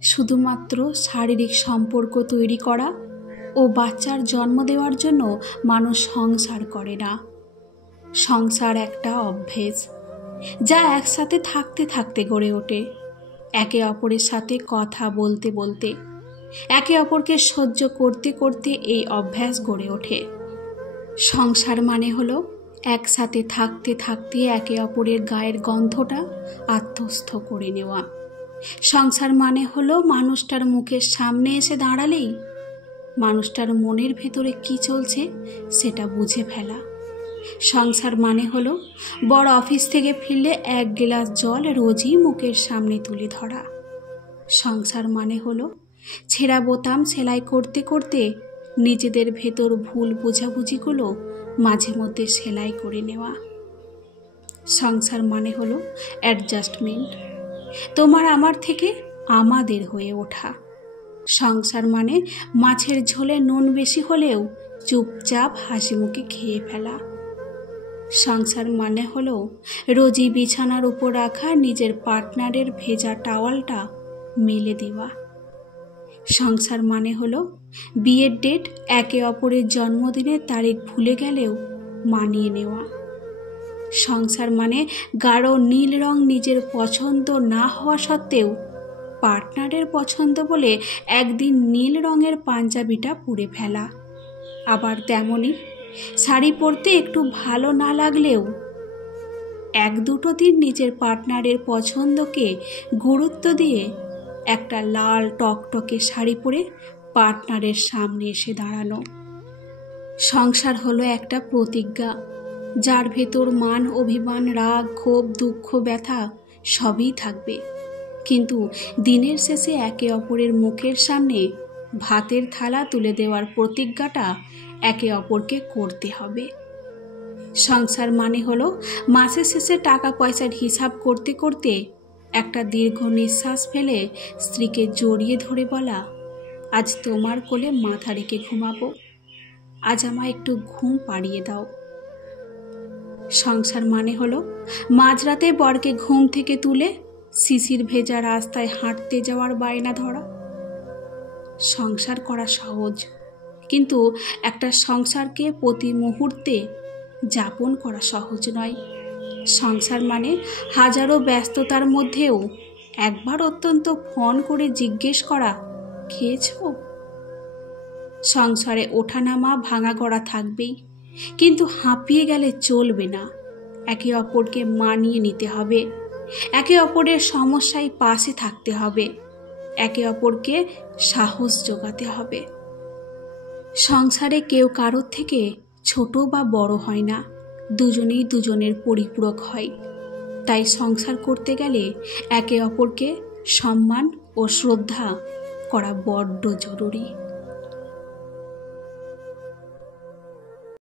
শুধুমাত্র শারীরিক সম্পর্ক তৈরি করা ও বাচ্চার জন্ম দেওয়ার জন্য মানুষ সংসার করে না। সংসার একটা অভ্যেস, যা একসাথে থাকতে থাকতে গড়ে ওঠে। একে অপরের সাথে কথা বলতে বলতে, একে অপরকে সহ্য করতে করতে এই অভ্যাস গড়ে ওঠে। সংসার মানে হলো একসাথে থাকতে থাকতে একে অপরের গায়ের গন্ধটা আত্মস্থ করে নেওয়া। সংসার মানে হলো মানুষটার মুখের সামনে এসে দাঁড়ালেই মানুষটার মনের ভেতরে কি চলছে সেটা বুঝে ফেলা। সংসার মানে হলো বড় অফিস থেকে ফিরলে এক গ্লাস জল রোজই মুখের সামনে তুলে ধরা। সংসার মানে হলো ছেঁড়া বোতাম সেলাই করতে করতে নিজেদের ভেতর ভুল বোঝাবুঝিগুলো মাঝে মধ্যে সেলাই করে নেওয়া। সংসার মানে হলো অ্যাডজাস্টমেন্ট, তোমার আমার থেকে আমাদের হয়ে ওঠা। সংসার মানে মাছের ঝোলে নুন বেশি হলেও চুপচাপ হাসি মুখে খেয়ে ফেলা। সংসার মানে হলো রোজই বিছানার উপর রাখা নিজের পার্টনারের ভেজা টাওয়ালটা মেলে দেওয়া। সংসার মানে হলো বিয়ের ডেট একে অপরের জন্মদিনের তারিখ ভুলে গেলেও মানিয়ে নেওয়া। সংসার মানে গাঢ় নীল রং নিজের পছন্দ না হওয়া সত্ত্বেও পার্টনারের পছন্দ বলে একদিন নীল রঙের পাঞ্জাবিটা পরে ফেলা। আবার তেমনই শাড়ি পরতে একটু ভালো না লাগলেও এক দুটো দিন নিজের পার্টনারের পছন্দকে গুরুত্ব দিয়ে একটা লাল টকটকে শাড়ি পরে পার্টনারের সামনে এসে দাঁড়ানো। সংসার হলো একটা প্রতিজ্ঞা, যার ভেতর মান অভিমান রাগ ক্ষোভ দুঃখ ব্যথা সবই থাকবে, কিন্তু দিনের শেষে একে অপরের মুখের সামনে ভাতের থালা তুলে দেওয়ার প্রতিজ্ঞাটা একে অপরকে করতে হবে। সংসার মানে হলো মাসের শেষে টাকা পয়সার হিসাব করতে করতে একটা দীর্ঘ নিঃশ্বাস ফেলে স্ত্রীকে জড়িয়ে ধরে বলা, আজ তোমার কোলে মাথা রেখে ঘুমাবো, আজ আমায় একটু ঘুম পাড়িয়ে দাও। সংসার মানে হলো মাঝরাতে বরকে ঘুম থেকে তুলে শিশির ভেজা রাস্তায় হাঁটতে যাওয়ার বায়না ধরা। সংসার করা সহজ, কিন্তু একটা সংসারকে প্রতি মুহূর্তে যাপন করা সহজ নয়। সংসার মানে হাজারো ব্যস্ততার মধ্যেও একবার অত্যন্ত ফোন করে জিজ্ঞেস করা, খেয়েছো? সংসারে ওঠানামা ভাঙা গড়া থাকবেই, কিন্তু হাঁপিয়ে গেলে চলবে না। একে অপরকে মানিয়ে নিতে হবে, একে অপরের সমস্যায় পাশে থাকতে হবে, একে অপরকে সাহস যোগাতে হবে। সংসারে কেউ কারোর থেকে ছোট বা বড় হয় না, দুজনেই দুজনের পরিপূরক হয়। তাই সংসার করতে গেলে একে অপরকে সম্মান ও শ্রদ্ধা করা বড্ড জরুরি।